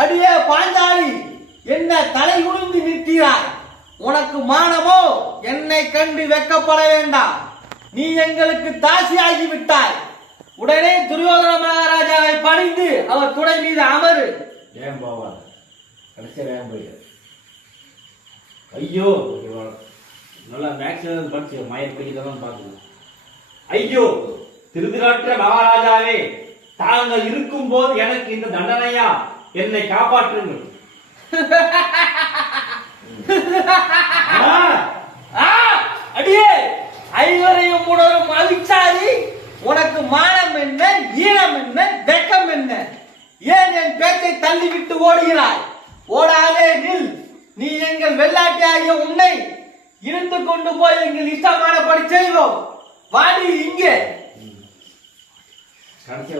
அடியே பாஞ்சாலி, என்ன தலை குனிந்து நிற்கிறாய்? உனக்கு மானமோ? என்னை கண்டு வெக்கப்பட வேண்டாம். நீ எங்களுக்கு தாசியாகி விட்டாய். உடனே துரியோதன மகாராஜாவை பணிந்து அவர் துணை மீது அமரு. ஏன் போவா? கடைசியா ஏன் போய்? ஐயோ, நல்லா மேக்ஸிமம் படிச்சு மயர் படிக்கதான் பார்க்கணும். ஐயோ, திருதிராற்ற மகாராஜாவே, தாங்கள் இருக்கும் போது எனக்கு இந்த தண்டனையா? என்னை காப்பாற்றுங்கள். அடியே, ஐவரையும் உணரும் அவிச்சாரி, உனக்கு மானம் என்ன, ஈனம் என்ன, வெக்கம் என்ன? ஏன் என் பேச்சை தள்ளிவிட்டு ஓடுகிறாய்? ஓடாதே, நில். நீ எங்கள் வெள்ளாட்டி ஆகிய உன்னை இழுத்து கொண்டு போய் எங்கள் இஷ்டமானபடி செய்வோம். வாடி இங்கே. கடைசியா